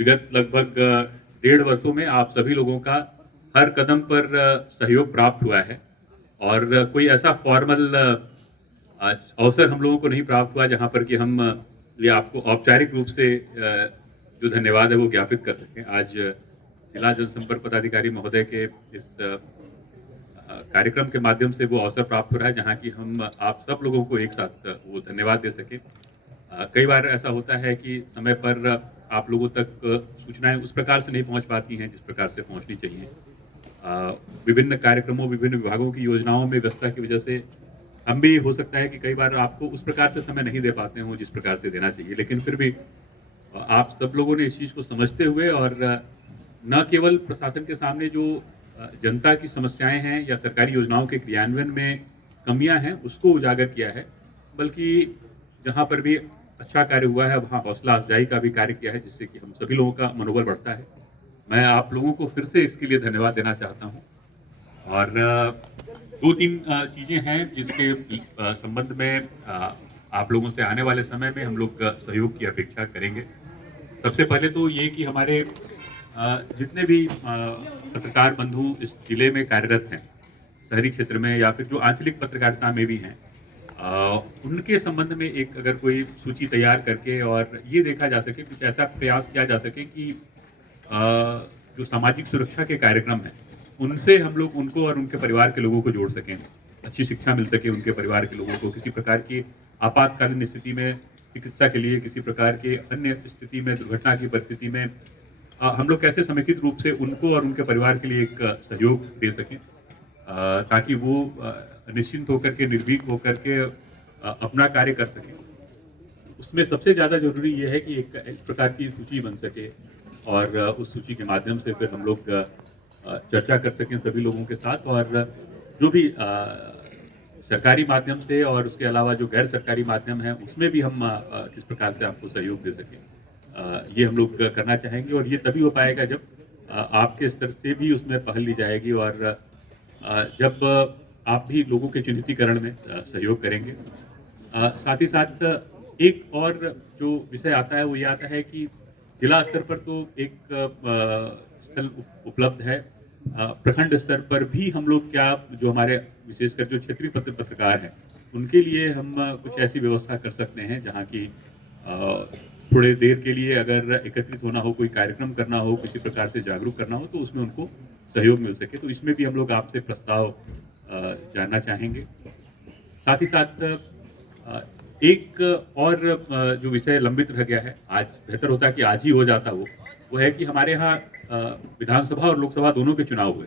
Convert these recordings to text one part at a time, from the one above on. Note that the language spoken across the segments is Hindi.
विगत लगभग 1.5 वर्षों में आप सभी लोगों का हर कदम पर सहयोग प्राप्त हुआ है और कोई ऐसा फॉर्मल अवसर हम लोगों को नहीं प्राप्त हुआ जहां पर कि हम ये आपको औपचारिक रूप से जो धन्यवाद है वो ज्ञापित कर सकें। आज जिला जनसंपर्क पदाधिकारी महोदय के इस कार्यक्रम के माध्यम से वो अवसर प्राप्त हो रहा है जहां की हम आप सब लोगों को एक साथ वो धन्यवाद दे सकें। कई बार ऐसा होता है कि समय पर आप लोगों तक सूचनाएं उस प्रकार से नहीं पहुंच पाती हैं जिस प्रकार से पहुंचनी चाहिए। विभिन्न कार्यक्रमों, विभिन्न विभागों की योजनाओं में व्यस्तता की वजह से हम भी हो सकता है कि कई बार आपको उस प्रकार से समय नहीं दे पाते हों जिस प्रकार से देना चाहिए। लेकिन फिर भी आप सब लोगों ने इस चीज़ को समझते हुए और न केवल प्रशासन के सामने जो जनता की समस्याएं हैं या सरकारी योजनाओं के क्रियान्वयन में कमियां हैं उसको उजागर किया है, बल्कि जहां पर भी अच्छा कार्य हुआ है वहां हौसला अफजाई का भी कार्य किया है जिससे कि हम सभी लोगों का मनोबल बढ़ता है। मैं आप लोगों को फिर से इसके लिए धन्यवाद देना चाहता हूं और 2-3 चीजें हैं जिसके संबंध में आप लोगों से आने वाले समय में हम लोग सहयोग की अपेक्षा करेंगे। सबसे पहले तो ये कि हमारे जितने भी पत्रकार बंधु इस जिले में कार्यरत हैं, शहरी क्षेत्र में या फिर जो आंचलिक पत्रकारिता में भी हैं, उनके संबंध में एक अगर कोई सूची तैयार करके और ये देखा जा सके, कुछ ऐसा प्रयास किया जा सके कि जो सामाजिक सुरक्षा के कार्यक्रम हैं, उनसे हम लोग उनको और उनके परिवार के लोगों को जोड़ सकें, अच्छी शिक्षा मिल सके उनके परिवार के लोगों को, किसी प्रकार की आपातकालीन स्थिति में चिकित्सा के लिए, किसी प्रकार के अन्य स्थिति में, दुर्घटना की परिस्थिति में हम लोग कैसे समेकित रूप से उनको और उनके परिवार के लिए एक सहयोग दे सकें, ताकि वो निश्चिंत होकर के, निर्भीक होकर के अपना कार्य कर सकें। उसमें सबसे ज़्यादा ज़रूरी ये है कि एक इस प्रकार की सूची बन सके और उस सूची के माध्यम से फिर हम लोग चर्चा कर सकें सभी लोगों के साथ और जो भी सरकारी माध्यम से और उसके अलावा जो गैर सरकारी माध्यम है उसमें भी हम किस प्रकार से आपको सहयोग दे सकें, ये हम लोग करना चाहेंगे और ये तभी हो पाएगा जब आपके स्तर से भी उसमें पहल ली जाएगी और जब आप भी लोगों के चिन्हितीकरण में सहयोग करेंगे। साथ ही साथ एक और जो विषय आता है वो ये आता है कि जिला स्तर पर तो एक स्थल उपलब्ध है, प्रखंड स्तर पर भी हम लोग क्या जो हमारे विशेषकर जो क्षेत्रीय पत्रकार हैं उनके लिए हम कुछ ऐसी व्यवस्था कर सकते हैं जहां की थोड़े देर के लिए अगर एकत्रित होना हो, कोई कार्यक्रम करना हो, किसी प्रकार से जागरूक करना हो तो उसमें उनको सहयोग मिल सके। तो इसमें भी हम लोग आपसे प्रस्ताव जानना चाहेंगे। साथ ही साथ एक और जो विषय लंबित रह गया है, आज बेहतर होता कि आज ही हो जाता वो है कि हमारे यहाँ विधानसभा और लोकसभा दोनों के चुनाव हुए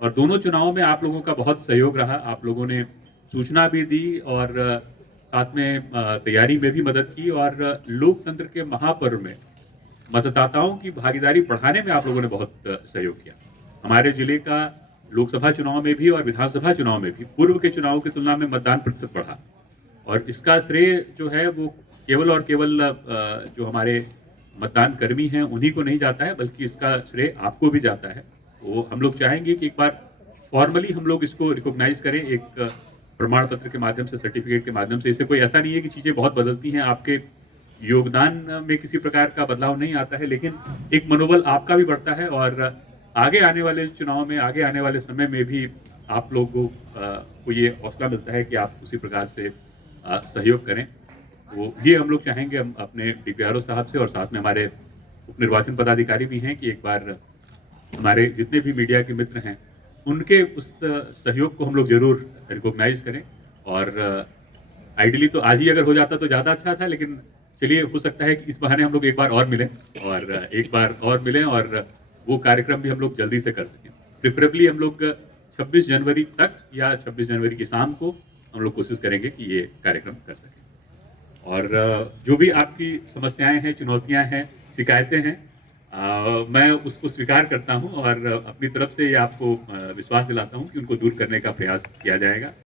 और दोनों चुनावों में आप लोगों का बहुत सहयोग रहा। आप लोगों ने सूचना भी दी और साथ में तैयारी में भी मदद की और लोकतंत्र के महापर्व में मतदाताओं की भागीदारी बढ़ाने में आप लोगों ने बहुत सहयोग किया। हमारे जिले का लोकसभा चुनाव में भी और विधानसभा चुनाव में भी पूर्व के चुनाव की तुलना में मतदान प्रतिशत बढ़ा और इसका श्रेय जो है वो केवल और केवल जो हमारे मतदान कर्मी हैं उन्हीं को नहीं जाता है, बल्कि इसका श्रेय आपको भी जाता है। तो हम लोग चाहेंगे कि एक बार फॉर्मली हम लोग इसको रिकॉग्नाइज करें एक प्रमाण पत्र के माध्यम से, सर्टिफिकेट के माध्यम से। इससे कोई ऐसा नहीं है कि चीजें बहुत बदलती हैं, आपके योगदान में किसी प्रकार का बदलाव नहीं आता है, लेकिन एक मनोबल आपका भी बढ़ता है और आगे आने वाले चुनाव में, आगे आने वाले समय में भी आप लोगों को ये हौसला मिलता है कि आप उसी प्रकार से सहयोग करें। तो ये हम लोग चाहेंगे हम अपने डीपीआरओ साहब से और साथ में हमारे उप निर्वाचन पदाधिकारी भी हैं कि एक बार हमारे जितने भी मीडिया के मित्र हैं उनके उस सहयोग को हम लोग जरूर रिकॉग्नाइज करें और आइडियली तो आज ही अगर हो जाता तो ज़्यादा अच्छा था, लेकिन चलिए हो सकता है कि इस बहाने हम लोग एक बार और मिलें और वो कार्यक्रम भी हम लोग जल्दी से कर सकें। प्रिफरेबली हम लोग 26 जनवरी तक या 26 जनवरी की शाम को हम लोग कोशिश करेंगे कि ये कार्यक्रम कर सकें और जो भी आपकी समस्याएं हैं, चुनौतियां हैं, शिकायतें हैं, मैं उसको स्वीकार करता हूं और अपनी तरफ से ये आपको विश्वास दिलाता हूं कि उनको दूर करने का प्रयास किया जाएगा।